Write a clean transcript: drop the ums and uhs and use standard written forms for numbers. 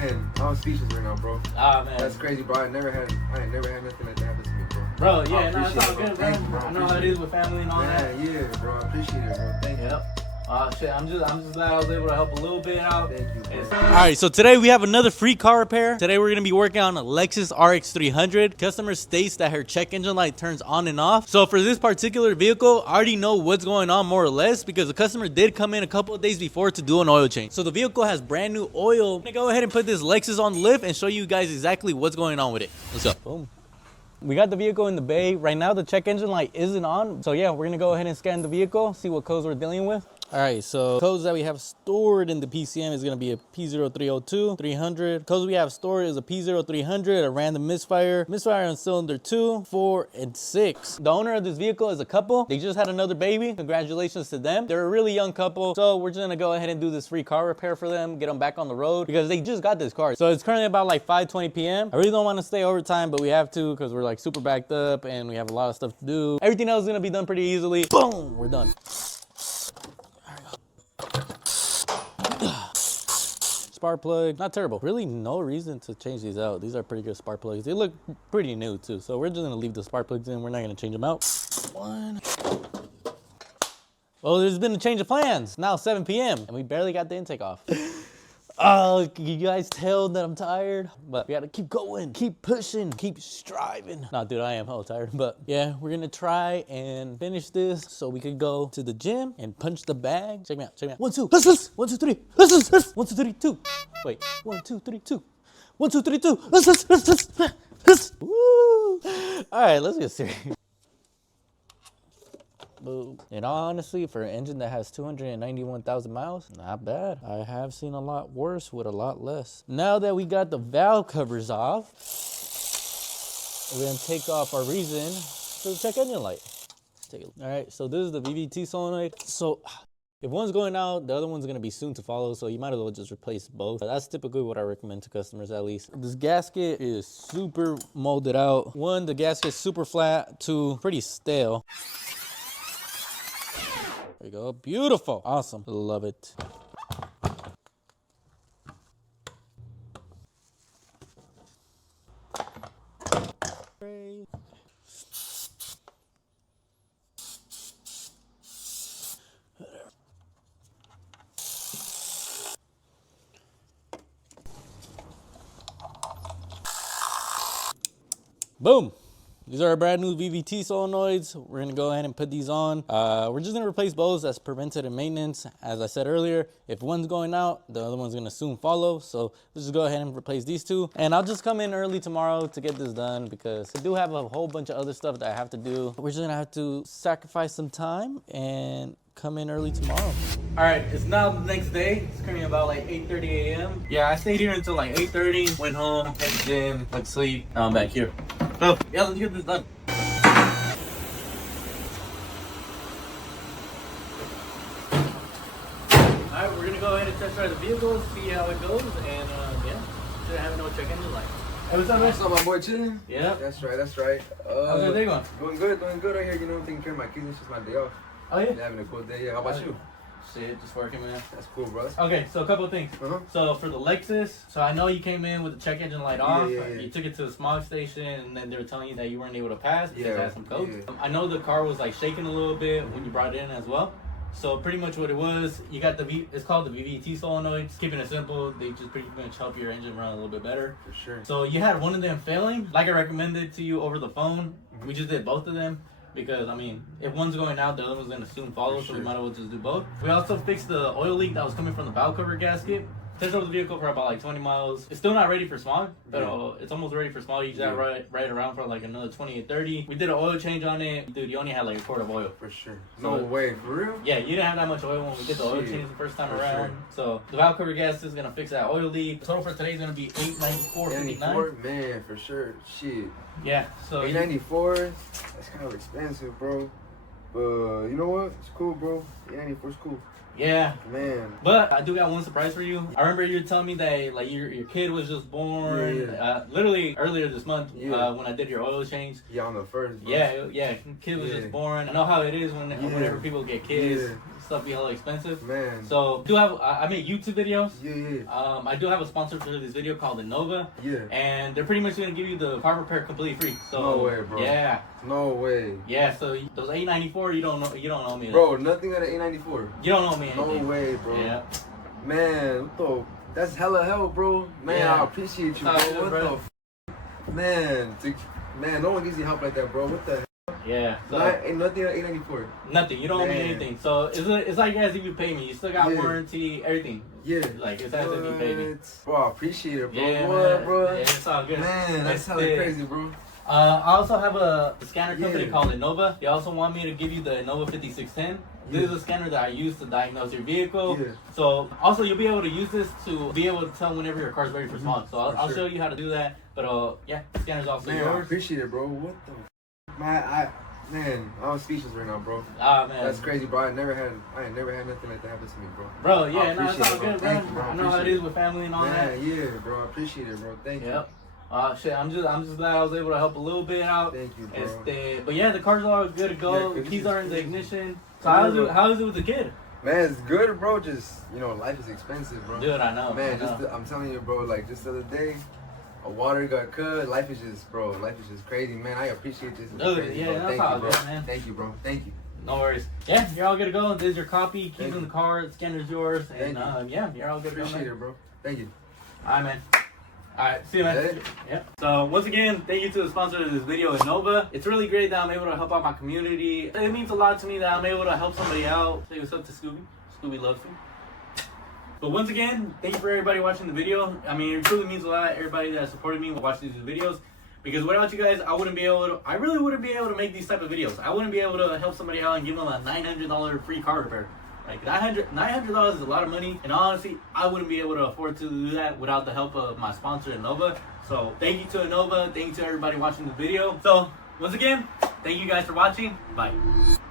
Man, I'm speechless right now, bro. Ah, man. That's crazy, bro. I ain't never had nothing like that happen to me, bro. Bro, yeah, no, it's all bro. good, bro. Thank you, bro. I know how it is with family and all that. Yeah, bro. I appreciate it, bro. Thank you. Yep. Shit, I'm just glad I was able to help a little bit out. Thank you, bro. All right, so today we have another free car repair. Today we're gonna be working on a Lexus RX300. Customer states that her check engine light turns on and off. So for this particular vehicle, I already know what's going on more or less because the customer did come in a couple of days before to do an oil change. So the vehicle has brand new oil. I'm gonna go ahead and put this Lexus on the lift and show you guys exactly what's going on with it. Let's go. Boom. We got the vehicle in the bay. Right now the check engine light isn't on. So yeah, we're gonna go ahead and scan the vehicle, see what codes we're dealing with. All right, so codes that we have stored in the PCM is going to be a P0302, 300. Codes we have stored is a P0300, a random misfire on cylinder 2, 4, and 6. The owner of this vehicle is a couple. They just had another baby. Congratulations to them. They're a really young couple, so we're just going to go ahead and do this free car repair for them, get them back on the road because they just got this car. So it's currently about like 5:20 p.m. I really don't want to stay overtime, but we have to because we're like super backed up and we have a lot of stuff to do. Everything else is going to be done pretty easily. Boom, we're done. Spark plug, not terrible. Really no reason to change these out. These are pretty good spark plugs. They look pretty new too. So we're just gonna leave the spark plugs in. We're not gonna change them out. One. Well, there's been a change of plans. Now 7 p.m. and we barely got the intake off. Oh, you guys tell that I'm tired, but we gotta keep going, keep pushing, keep striving. Nah, dude, I am hella tired, but yeah, we're gonna try and finish this so we could go to the gym and punch the bag. Check me out, check me out. 1, 2, let's, 1, 2, 3, let's, 1, 2, 3, 2. Wait, 1, 2, 3, 2. 1, 2, 3, 2. Let's. Woo! All right, let's get serious. Boom. And honestly, for an engine that has 291,000 miles, not bad. I have seen a lot worse with a lot less. Now that we got the valve covers off, we're gonna take off our reason for the check engine light. Let's take a look. All right, so this is the VVT solenoid. So if one's going out, the other one's gonna be soon to follow, so you might as well just replace both. That's typically what I recommend to customers, at least. This gasket is super molded out. 1, the gasket's super flat. 2, pretty stale. There you go. Beautiful. Awesome. Love it. Boom. These are our brand new VVT solenoids. We're gonna go ahead and put these on. We're just gonna replace both as preventative maintenance. As I said earlier, if one's going out, the other one's gonna soon follow. So let's just go ahead and replace these two. And I'll just come in early tomorrow to get this done because I do have a whole bunch of other stuff that I have to do. We're just gonna have to sacrifice some time and come in early tomorrow. All right, it's now the next day. It's currently about like 8:30 a.m. Yeah, I stayed here until like 8:30, went home, hit the gym, went to sleep. Now I'm back here. So yeah, let's get this done. All right, we're gonna go ahead and test drive the vehicle, see how it goes, and yeah, should have no check engine light. Hey, what's up, man? What's up, my boy? Chilling? Yeah. That's right, that's right. How's your day going? Doing good right here. You know, taking care of my kids. It's just my day off. Oh yeah? Yeah, having a cool day. Yeah, how about you? Shit, just working, man. That's cool, bro. Okay, so a couple of things. So for the Lexus, so I know you came in with the check engine light off. Yeah. You took it to the smog station, and then they were telling you that you weren't able to pass because it had some codes. Yeah. I know the car was like shaking a little bit when you brought it in as well. So pretty much what it was, you got it's called the VVT solenoids. Keeping it simple, they just pretty much help your engine run a little bit better. For sure. So you had one of them failing, like I recommended to you over the phone. We just did both of them. Because, I mean, if one's going out, the other one's going to soon follow, so we might as well just do both. We also fixed the oil leak that was coming from the valve cover gasket. Test drove the vehicle for about like 20 miles. It's still not ready for smog, but it's almost ready for smog. You just right around for like another 20 or 30. We did an oil change on it. Dude, you only had like a quart of oil. For sure. No way, for real? Yeah, you didn't have that much oil when we did the oil change the first time around. Sure. So the valve cover gasket is going to fix that oil leak. Total for today is going to be $894.59. Man, for sure. Shit. Yeah, so $894, that's kind of expensive, bro. But you know what? It's cool, bro. $894 is cool. Yeah, man. But I do got one surprise for you. I remember you telling me that like your kid was just born literally earlier this month when I did your oil change. Yeah, on the first. Bro. Yeah, kid was just born. I know how it is whenever people get kids. stuff be hella expensive. Man. So I make YouTube videos. Yeah. I do have a sponsor for this video called Innova. Yeah. And they're pretty much gonna give you the car repair completely free. So No way, bro. Yeah. No way. Yeah. So those $894, you don't know me. Bro, nothing at an $894. You don't know me. No anything. way, bro. Yeah. Man, that's hella help, bro. Man, Yeah. I appreciate you, bro. It's all good, What bro. the man, no one gives you help like that, bro. What the hell? Yeah. So Ain't nothing at $894. nothing. You don't owe me Man. anything. So it's like as if you pay me. You still got Yeah. warranty, everything. Yeah. Like it's as if you pay me. Bro, I appreciate it, bro. Yeah, What, man. bro? Yeah, it's all good. Man, that's hella crazy, bro. I also have a scanner company Yeah. called Innova. They also want me to give you the Innova 5610. This is a scanner that I use to diagnose your vehicle. Yeah. So also you'll be able to use this to be able to tell whenever your car's ready for smog. So I'll sure. show you how to do that. But yeah, the scanner's also Man, I yours. appreciate it, bro. What the man, I'm speechless right now, bro. Ah man. That's crazy, bro. I ain't never had nothing like that happen to me, bro. Bro, I yeah, no, it's appreciate all it, bro. good, bro. Thank you, bro. I I know how it appreciate is with family and all that. Man, yeah, bro. I appreciate it, bro. Thank you. Yep. Shit, I'm just glad I was able to help a little bit out. Thank you, bro. But yeah, the car's all good to go. Yeah, The 'cause keys it's- are in the ignition. So how is it with the kid? Man, it's good, bro. Just, life is expensive, bro. Dude, I know. Man, I know. I'm telling you, bro, like, just the other day, a water got cut. Life is just crazy, man. I appreciate this. It's Dude, crazy, yeah, bro. that's Thank all you, bro. good, man. Thank you, bro. Thank you. No worries. Yeah, you're all good to go. There's your copy. Keys Thank in you. the car. The scanner's yours. And Thank you. yeah, you're all good to go, Appreciate man. it, bro. Thank you. All right, man. All right, see you, man. Hey. Yep. So once again, thank you to the sponsor of this video, Innova. It's really great that I'm able to help out my community. It means a lot to me that I'm able to help somebody out. Say what's up to Scooby. Scooby loves me. But once again, thank you for everybody watching the video. I mean, it truly means a lot. Everybody that supported me watching these videos. Because without you guys, I really wouldn't be able to make these type of videos. I wouldn't be able to help somebody out and give them a $900 free car repair. Like $900 is a lot of money, and honestly, I wouldn't be able to afford to do that without the help of my sponsor, Innova. So thank you to Innova. Thank you to everybody watching the video. So once again, thank you guys for watching. Bye.